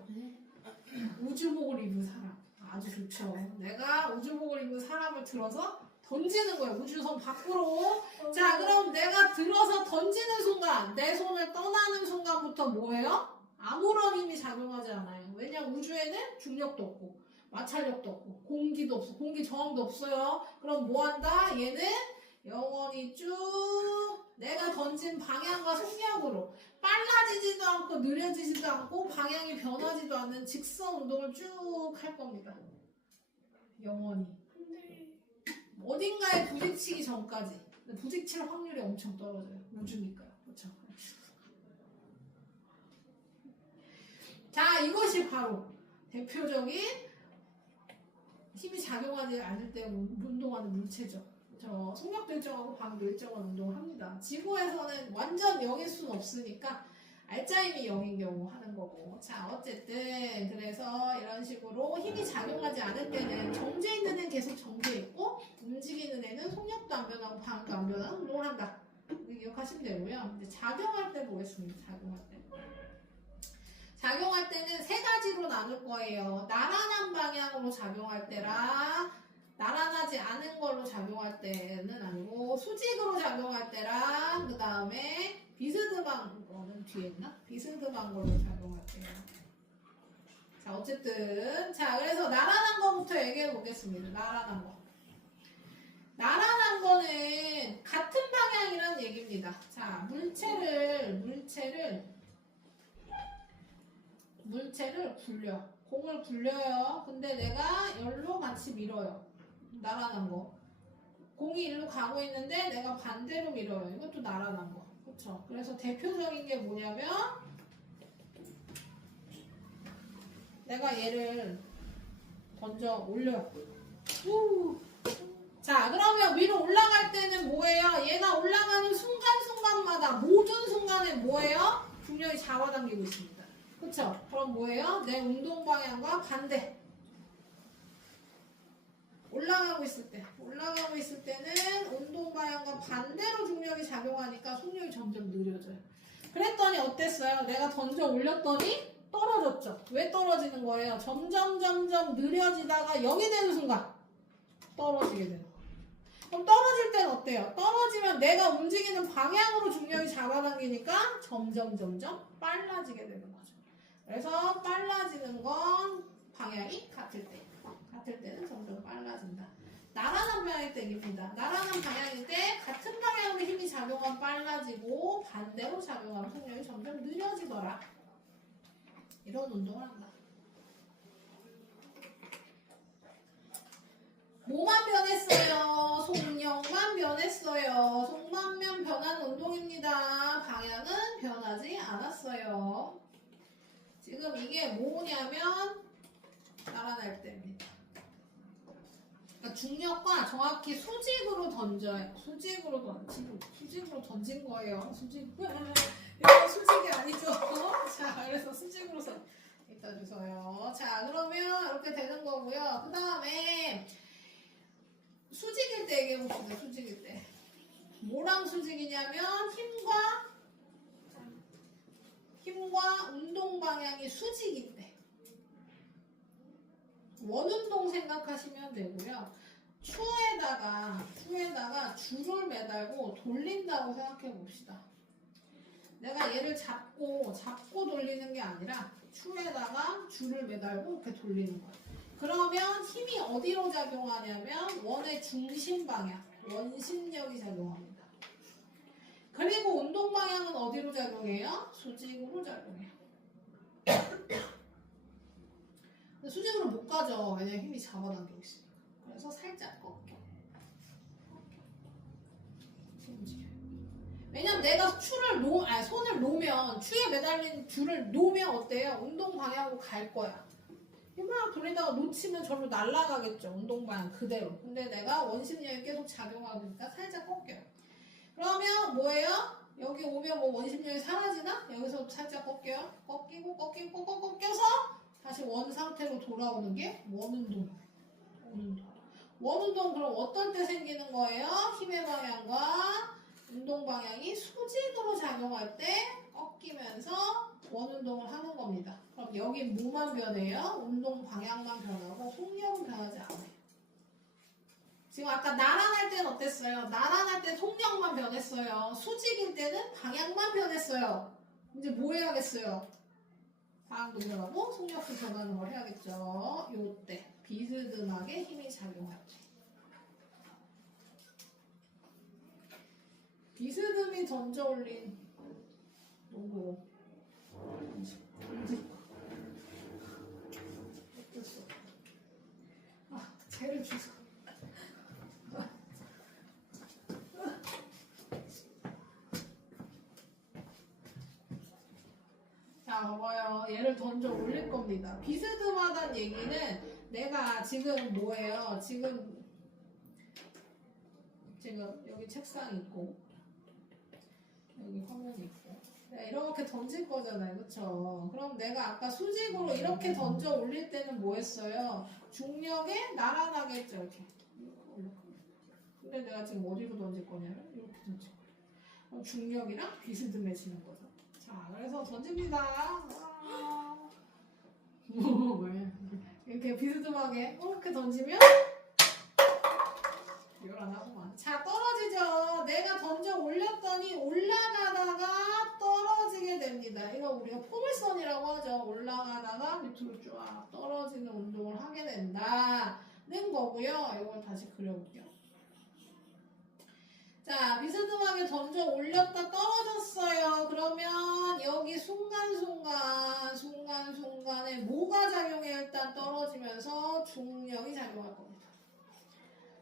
우주복을 입은 사람. 아주 좋죠. 내가 우주복을 입은 사람을 들어서 던지는 거예요. 우주선 밖으로. 자, 그럼 내가 들어서 던지는 순간, 내 손을 떠나는 순간부터 뭐예요? 아무런 힘이 작용하지 않아요. 왜냐면 우주에는 중력도 없고 마찰력도 없고 공기도 없어. 공기 저항도 없어요. 그럼 뭐 한다? 얘는 영원히 쭉 내가 던진 방향과 속력으로 빨라지지도 않고 느려지지도 않고 방향이 변하지도 않는 직선 운동을 쭉 할 겁니다. 영원히. 어딘가에 부딪히기 전까지. 근데 부딪힐 확률이 엄청 떨어져요. 우주니까요. 그렇죠? 자, 이것이 바로 대표적인 힘이 작용하지 않을 때 운동하는 물체죠. 저 속력도 일정하고 방도 일정한 운동을 합니다. 지구에서는 완전 0일 수는 없으니까 R자임이 0인 경우 하는 거고. 자, 어쨌든 그래서 이런 식으로 힘이 작용하지 않을 때는 정지해 있는 애는 계속 정지해 있고 움직이는 애는 속력도 안 변하고 방도 안 변하는 운동을 한다. 기억하시면 되고요. 이제 작용할 때 보겠습니다. 작용할 때는 세 가지로 나눌 거예요. 나란한 방향으로 작용할 때랑 나란하지 않은 걸로 작용할 때는 아니고 수직으로 작용할 때랑 그 다음에 비스듬한 거는 뒤에 있나? 비스듬한 걸로 작용할 때요. 자, 어쨌든 자, 그래서 나란한 거부터 얘기해 보겠습니다. 나란한 거. 나란한 거는 같은 방향이란 얘기입니다. 자, 물체를 굴려. 공을 굴려요. 근데 내가 열로 같이 밀어요. 나란한 거. 공이 일로 가고 있는데 내가 반대로 밀어요. 이것도 나란한 거. 그렇죠? 그래서 대표적인 게 뭐냐면 내가 얘를 던져 올려. 자, 그러면 위로 올라갈 때는 뭐예요? 얘가 올라가는 순간순간마다 모든 순간에 뭐예요? 중력이 잡아당기고 있습니다. 그쵸? 그럼 뭐예요? 내 운동 방향과 반대. 올라가고 있을 때는 운동 방향과 반대로 중력이 작용하니까 속력이 점점 느려져요. 그랬더니 어땠어요? 내가 던져 올렸더니 떨어졌죠. 왜 떨어지는 거예요? 점점 느려지다가 0이 되는 순간 떨어지게 되는 거예요. 그럼 떨어질 땐 어때요? 떨어지면 내가 움직이는 방향으로 중력이 잡아당기니까 점점 빨라지게 되는 거죠. 그래서 빨라지는 건 방향이 같을 때. 같을 때는 점점 빨라진다. 나란한 방향일 때 얘기입니다. 나란한 방향일 때 같은 방향으로 힘이 작용하면 빨라지고 반대로 작용하면 속력이 점점 느려지더라. 이런 운동을 한다. 뭐만 변했어요? 속력만 변했어요. 속만면 변한 운동입니다. 방향은 변하지 않았어요. 지금 이게 뭐냐면 나란할 때입니다. 그러니까 중력과 정확히 수직으로 던져요. 수직으로 던진 거예요. 이거 수직이 아니죠? 자, 그래서 수직으로 이따 주세요. 자, 그러면 이렇게 되는 거고요. 그 다음에 수직일 때 얘기해 봅시다. 수직일 때. 뭐랑 수직이냐면 힘과 운동 방향이 수직일 때. 원운동 생각하시면 되고요. 추에다가 줄을 매달고 돌린다고 생각해 봅시다. 내가 얘를 잡고 돌리는 게 아니라 추에다가 줄을 매달고 이렇게 돌리는 거예요. 그러면 힘이 어디로 작용하냐면 원의 중심 방향, 원심력이 작용합니다. 그리고 운동 방향은 어디로 작용해요? 수직으로 작용해요. 수직으로 못 가죠. 왜냐면 힘이 잡아당기고 있으니까. 그래서 살짝 꺾여. 왜냐면 내가 손을 놓으면 추에 매달린 줄을 놓으면 어때요? 운동 방향으로 갈 거야. 막 돌리다가 놓치면 절로 날아가겠죠. 운동 방향 그대로. 근데 내가 원심력이 계속 작용하니까 살짝 꺾여요. 그러면 뭐예요? 여기 오면 뭐 원심력이 사라지나? 여기서 살짝 꺾여요. 꺾이고 꺾여서 다시 원 상태로 돌아오는 게 원운동. 원운동 그럼 어떨 때 생기는 거예요? 힘의 방향과 운동 방향이 수직으로 작용할 때 꺾이면서 원운동을 하는 겁니다. 그럼 여기 뭐만 변해요? 운동 방향만 변하고 속력은 변하지 않아요. 지금 아까 나란할 때는 어땠어요? 나란할 때 속력만 변했어요. 수직일 때는 방향만 변했어요. 이제 뭐 해야겠어요? 방향 조절하고 속력도 변하는 걸 해야겠죠. 요때 비스듬하게 힘이 작용할 때. 비스듬히 던져 올린 농구. 쟤를 주소. 자, 봐봐요. 얘를 던져 올릴 겁니다. 비스듬하다는 얘기는 내가 지금 뭐예요? 지금 여기 책상 있고 여기 화면 있고 내가 이렇게 던질 거잖아요. 그쵸? 그럼 내가 아까 수직으로 이렇게 던져 올릴 때는 뭐 했어요? 중력에 나란하겠죠. 이렇게. 근데 내가 지금 어디로 던질 거냐면 이렇게 던질 거예요. 그럼 중력이랑 비스듬해지는 거죠. 자, 그래서 던집니다. 왜? 이렇게 비스듬하게 이렇게 던지면 요란하구만. 자, 떨어지죠. 내가 던져 올렸더니 올라가다가 떨어지게 됩니다. 이거 우리가 포물선이라고 하죠. 올라가다가 밑으로 쫙 떨어지는 운동을 하게 된다는 거고요. 이걸 다시 그려볼게요. 자, 비스듬하게 던져 올렸다 떨어졌어요. 그러면 여기 순간순간에 뭐가 작용해? 일단 떨어지면서 중력이 작용할 겁니다.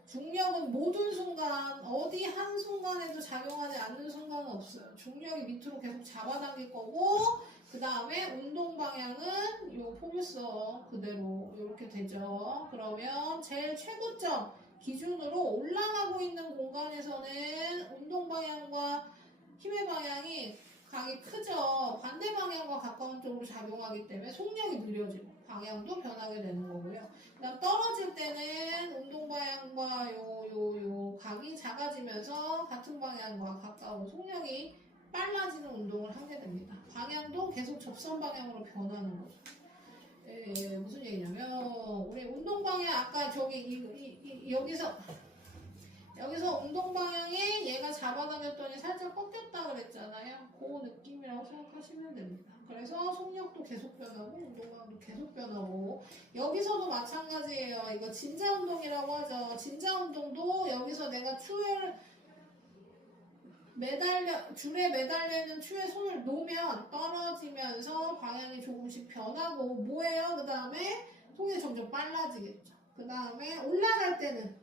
중력은 모든 순간, 어디 한 순간에도 작용하지 않는 순간은 없어요. 중력이 밑으로 계속 잡아당길 거고, 그 다음에 운동 방향은 요 포물선 그대로 이렇게 되죠. 그러면 제일 최고점 기준으로 올라가고 있는 공간에서는 운동 방향과 힘의 방향이 각이 크죠. 반대 방향과 가까운 쪽으로 작용하기 때문에 속력이 느려지고 방향도 변하게 되는 거고요. 그다음 떨어질 때는 운동 방향과 요 각이 작아지면서 같은 방향과 가까운 속력이 빨라지는 운동을 하게 됩니다. 방향도 계속 접선 방향으로 변하는 거죠. 무슨 얘기냐면 우리 운동 방향 아까 저기 여기서 여기서 운동 방향에 얘가 잡아당겼더니 살짝 꺾였다 그랬잖아요. 그 느낌이라고 생각하시면 됩니다. 그래서 속력도 계속 변하고 운동방향도 계속 변하고 여기서도 마찬가지예요. 이거 진자 운동이라고 하죠. 진자 운동도 여기서 내가 줄에 매달려 있는 추에 손을 놓으면 떨어지면서 방향이 조금씩 변하고 뭐예요? 그 다음에 속이 점점 빨라지겠죠. 그 다음에 올라갈 때는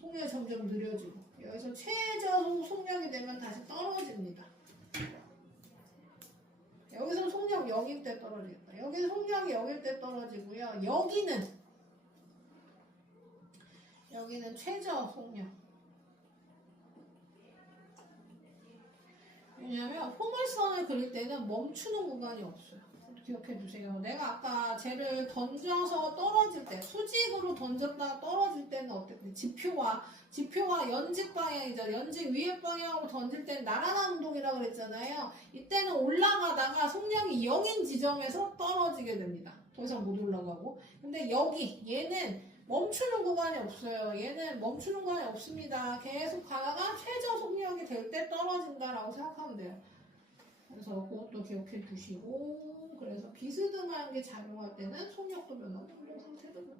속력이 점점 느려지고 여기서 최저 속력이 되면 다시 떨어집니다. 여기서 속력 0일 때 떨어지겠다. 여기서 속력이 0일 때 떨어지고요. 여기는 최저 속력. 왜냐면 포물선을 그릴 때는 멈추는 구간이 없어요. 기억해 두세요. 내가 아까 쟤를 던져서 떨어질 때, 수직으로 던졌다가 떨어질 때는 어땠지? 지표와 연직 방향이죠. 연직 위의 방향으로 던질 때는 나란한 운동이라고 그랬잖아요. 이때는 올라가다가 속력이 0인 지점에서 떨어지게 됩니다. 더 이상 못 올라가고. 근데 얘는 멈추는 구간이 없어요. 얘는 멈추는 구간이 없습니다. 계속 가다가 최저 속력이 될 때 떨어진다라고 생각하면 돼요. 그래서 그것도 기억해 두시고, 그래서 비스듬한 게 작용할 때는 속력도 변하고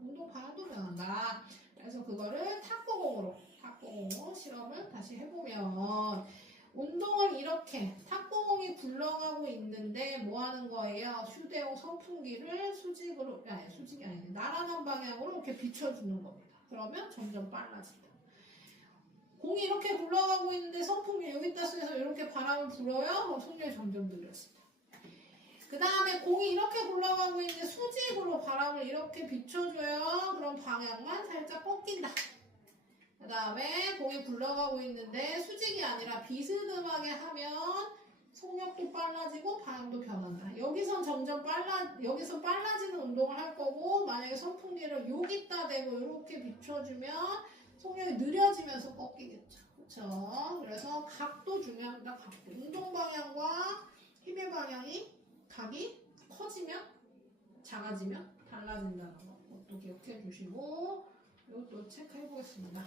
운동 방향도 변한다. 그래서 그거를 탁구공으로 실험을 다시 해보면 운동을 이렇게 탁구공이 굴러가고 있는데 뭐 하는 거예요? 휴대용 선풍기를 수직이 아니고 나란한 방향으로 이렇게 비춰주는 겁니다. 그러면 점점 빨라진다. 공이 이렇게 굴러가고 있는데 선풍기 여기다 쓰여서 이렇게 바람을 불어요. 그럼 속력이 점점 늘어집니다. 그 다음에 공이 이렇게 굴러가고 있는데 수직으로 바람을 이렇게 비춰줘요. 그럼 방향만 살짝 꺾인다. 그 다음에 공이 굴러가고 있는데 수직이 아니라 비스듬하게 하면 속력도 빨라지고 방향도 변한다. 여기서 빨라지는 운동을 할 거고, 만약에 선풍기를 여기다 대고 이렇게 비춰주면 속력이 느려지면서 꺾이겠죠. 그렇죠? 그래서 각도 중요합니다. 각도. 운동 방향과 힘의 방향이 각이 커지면 작아지면 달라진다는 거. 그것도 기억해 주시고 이것도 체크해 보겠습니다.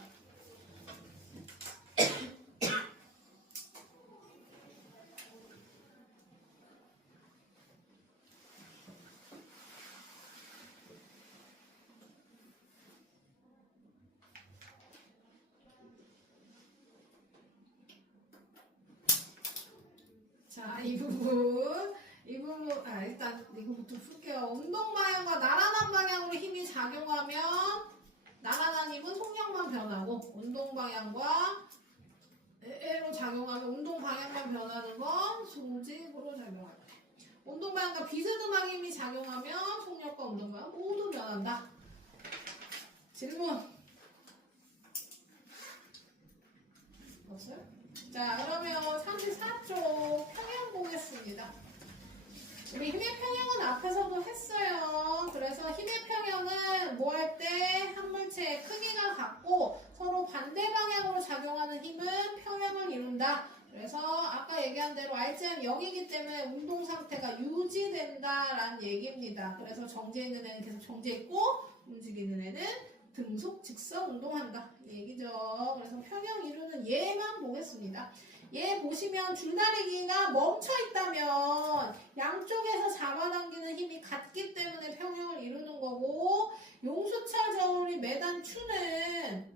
자, 이 부분 일단 이거부터 풀게요. 운동 방향과 나란한 방향으로 힘이 작용하면 나란한 힘은 속력만 변하고, 운동 방향과 L로 작용하면 운동 방향만 변하는 건 수직으로 작용할 때. 운동 방향과 비스듬하게 힘이 작용하면 속력과 운동 방향 모두 변한다. 질문 없어요? 자, 그러면 34쪽 평형 보겠습니다. 우리 힘의 평형은 앞에서도 했어요. 그래서 힘의 평형은 뭐 할 때 한 물체의 크기가 같고 서로 반대 방향으로 작용하는 힘은 평형을 이룬다. 그래서 아까 얘기한 대로 RGM 0이기 때문에 운동 상태가 유지된다라는 얘기입니다. 그래서 정지해 있는 애는 계속 정지해 있고 움직이는 애는 등속 직선 운동한다. 이 얘기죠. 그래서 평형 이루는 얘만 보겠습니다. 얘 보시면 줄다리기가 멈춰 있다면 양쪽에서 잡아당기는 힘이 같기 때문에 평형을 이루는 거고, 용수철 저울이 매단 추는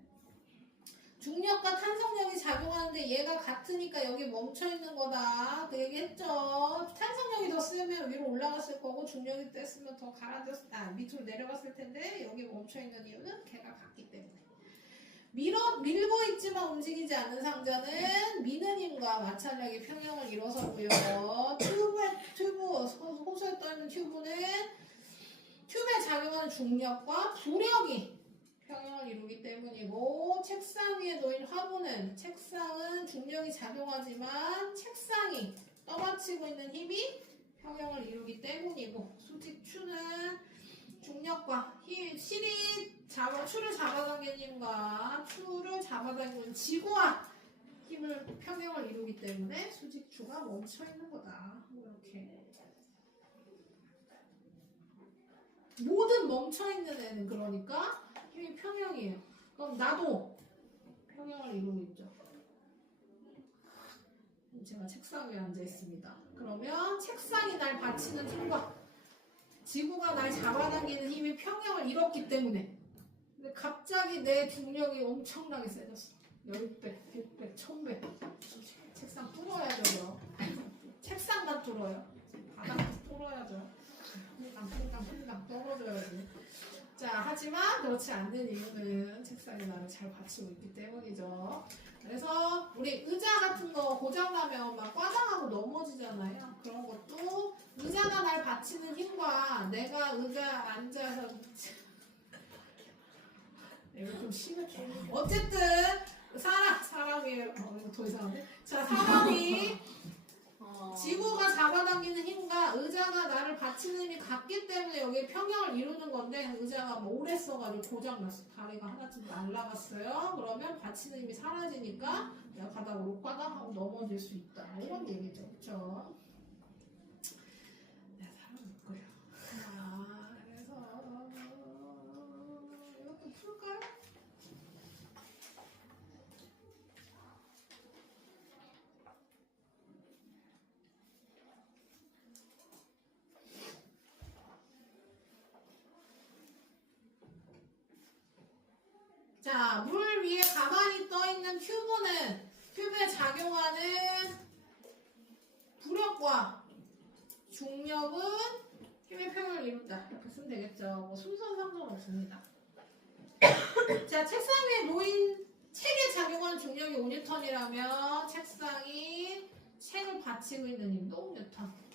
중력과 탄성력이 작용하는데 얘가 같으니까 여기 멈춰 있는 거다. 그 얘기 했죠. 탄성력이 더 세면 위로 올라갔을 거고, 중력이 뺐으면 더 밑으로 내려갔을 텐데 여기 멈춰 있는 이유는 걔가 같기 때문에. 밀고 있지만 움직이지 않는 상자는 미는 힘과 마찰력이 평형을 이뤄서고요. 호수에 떠있는 튜브는 튜브에 작용하는 중력과 부력이 평형을 이루기 때문이고, 책상 위에 놓인 화분은 책상은 중력이 작용하지만 책상이 떠받치고 있는 힘이 평형을 이루기 때문이고, 수직추는 중력과 추를 잡아당기는 힘과 추를 잡아당기고 있는 지구와 힘을 평형을 이루기 때문에 수직추가 멈춰 있는 거다. 이렇게 모든 멈춰 있는 애는 그러니까 힘이 평형이에요. 그럼 나도 평형을 이루고 있죠. 제가 책상 위에 앉아 있습니다. 그러면 책상이 날 받치는 힘과 지구가 날 잡아당기는 힘이 평형을 이뤘기 때문에 근데 갑자기 내 중력이 엄청나게 세졌어. 10배, 100배, 1000배. 책상 뚫어야죠. 책상만 뚫어요. 바닥 뚫어야죠. 퐁당 떨어져야지. 자, 하지만 그렇지 않는 이유는 책상이 나를 잘 받치고 있기 때문이죠. 그래서 우리 의자 같은 거 고장나면 막 꽈당하고 넘어지잖아요. 그런 것도 의자가 날 받치는 힘과 내가 의자 앉아서 이거 좀 심했다. 어쨌든 사람이 이거 더 이상한데? 자, 사람이 지구가 잡아당기는 힘과 의자가 나를 받치는 힘이 같기 때문에 여기 평형을 이루는 건데 의자가 뭐 오래 써가지고 고장났어. 다리가 하나쯤 날라갔어요. 그러면 받치는 힘이 사라지니까 내가 바닥으로 꽈당하고 넘어질 수 있다. 이런 얘기죠. 그쵸? 네, 사람 웃고요. 그래서 이것도 풀까요? 자, 물 위에 가만히 떠있는 튜브에 작용하는 부력과 중력은 힘의 평형을 이룬다. 이렇게 쓰면 되겠죠. 뭐 순서는 상관없습니다. 자, 책상 위에 놓인 책에 작용하는 중력이 5N이라면 책상이 책을 받치고 있는 힘도 5N.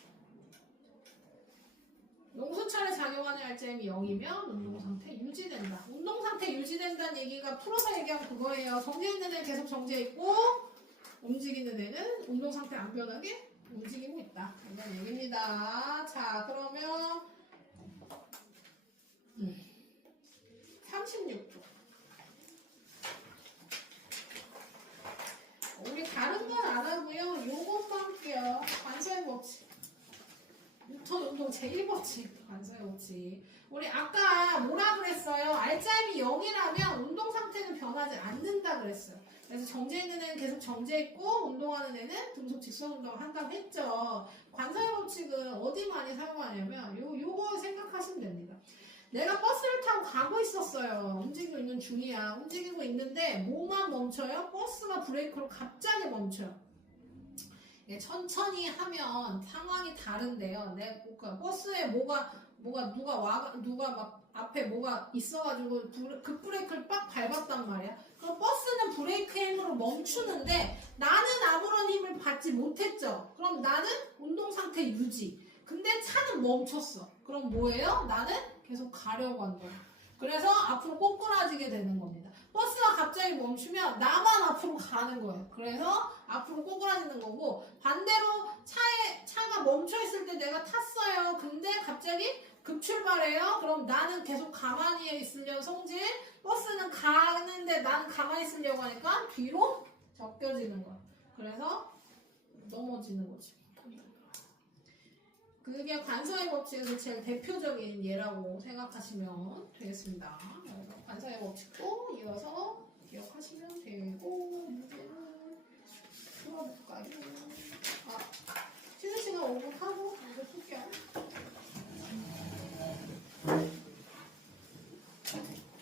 용수철에 작용하는 RGM이 0이면 운동상태 유지된다. 운동상태 유지된다는 얘기가 풀어서 얘기하면 그거예요. 정지해 있는 애는 계속 정지해 있고 움직이는 애는 운동상태 안 변하게 움직이고 있다. 이런 얘기입니다. 자, 그러면 36쪽. 우리 다른 건 안 하고요. 요것만 할게요. 관서의 법칙. 뉴턴 운동 제1법칙 관서의 법칙. 우리 아까 뭐라 그랬어요? 알짜임이 0이라면 운동 상태는 변하지 않는다 그랬어요. 그래서 정지해 있는 애는 계속 정지해 있고 운동하는 애는 등속 직선 운동을 한다고 했죠. 관서의 법칙은 어디 많이 사용하냐면 요거 생각하시면 됩니다. 내가 버스를 타고 가고 있었어요. 움직이고 있는 중이야. 움직이고 있는데 뭐만 멈춰요? 버스가 브레이크로 갑자기 멈춰요. 천천히 하면 상황이 다른데요. 버스에 누가 막 앞에 뭐가 있어가지고 급브레이크를 빡 밟았단 말이야. 그럼 버스는 브레이크 힘으로 멈추는데 나는 아무런 힘을 받지 못했죠. 그럼 나는 운동 상태 유지. 근데 차는 멈췄어. 그럼 뭐예요? 나는 계속 가려고 한 거야. 그래서 앞으로 꼬꾸라지게 되는 겁니다. 버스가 갑자기 멈추면 나만 앞으로 가는 거예요. 그래서 앞으로 꼬꾸라지는 거고 반대로 차가 멈춰있을 때 내가 탔어요. 근데 갑자기 급출발해요. 그럼 나는 계속 가만히 있으려고 성질, 버스는 가는데 나는 가만히 있으려고 하니까 뒤로 접겨지는 거야. 그래서 넘어지는 거지. 그게 관서의 법칙에서 제일 대표적인 예라고 생각하시면 되겠습니다. 그래서 관서의 법칙도 이어서 기억하시면 되고 문제는 풀어볼까요? 쉬는 시간 5분 하고 이제 풀게요.